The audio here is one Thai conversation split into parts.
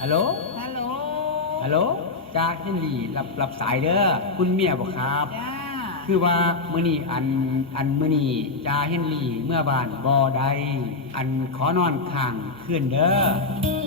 ฮัลโหล ฮัลโหล ฮัลโหลจ้าเฮนรี่รับรับสายเด้อ คุณเมียบ่ครับ จ้า คือว่ามื้อนี้อันอันมื้อนี้จ้าเฮนรี่เมื่อบ้านบ่ได้อันขอนอนข้างคืนเด้อ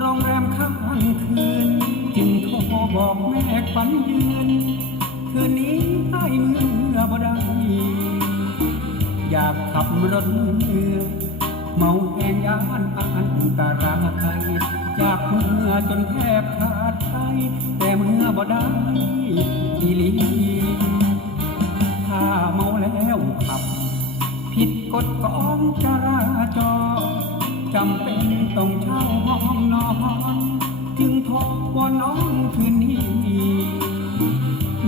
โรงแรมข้างคืน จึงโทรบอกแม่ขวัญเดือนคืนนี้ใต้เมื่อบ่ได้ อยากขับรถเรือเมาแหงยานอันตรายจากเมื่อจนแทบขาดใจแต่เมื่อบ่ได้อีลีถ้าเมาแล้วขับ ผิดกฎของจราจร จำเป็นต้องเช่าห้องนอน จึงโทรว่าน้องคืนนี้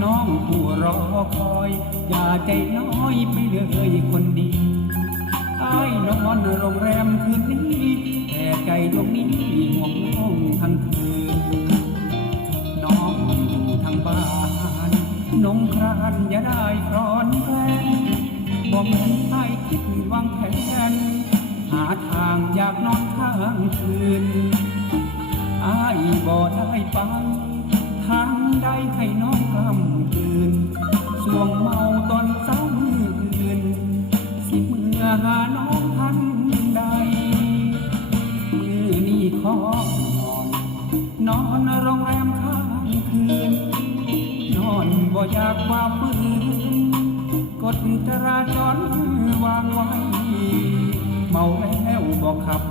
น้องผู้รอคอย อย่าใจน้อยไปเลยคนดีไอ้ายนอนโรงแรมคืนนี้แต่ใจดวงนี้ห่วงน้องทั้งคืนน้องอยู่ทางบ้านน้องครานอย่าได้ครอนแคลนบอกเห็นให้คิดวางแผน หาทางอยากนอนข้างคืนอายบ่ได้ไปทางใดให้น้องกำคืนสวงเมาตอนเช้ามืออื่นสิเมื่อหาน้องทันใดมือนี้ขอนอน นอนโรงแรมข้างคืน นอนบ่อยากว่าปืนกฎจราจรวางไว้ เมาแล้วบอกขับ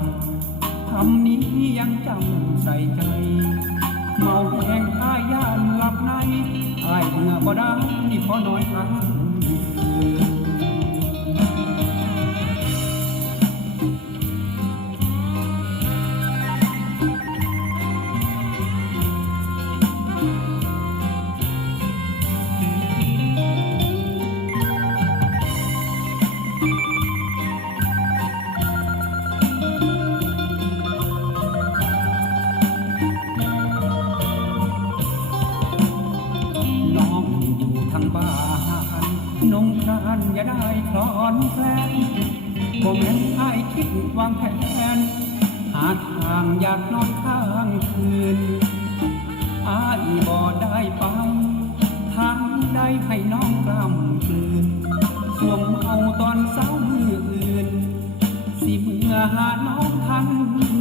คำนี้ยังจำใส่ใจ เมาแหงอาย่านหลับในอายเมื่อบ่ได้ขอน้อยครั้ง ครานอย่าได้คลอนแคลนบ่แม่นอ้ายคิดวางแผน หาทางอยากนอนข้างคืนอ้ายบ่ได้ไปทางใดให้น้องกล้ำคืนสวมเอาตอนเช้ามืออื่น สิเมื่อหาน้องทัน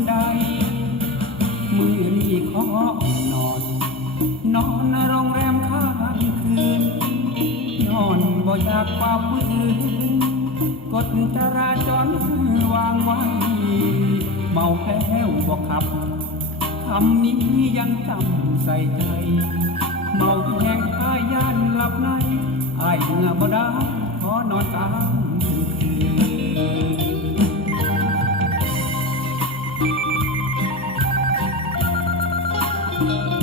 ใด มือนี้ขอนอน นอนโรงแรมข้างคืนนอน บ่อยากว่าปืนกฎจราจรวางไว้ เมาแล้วบ่ขับคำนี้ยังจำใส่ใจ เมาแหงอาย่านหลับในอายเมื่อบ่ได้ขอนอนกลางคืน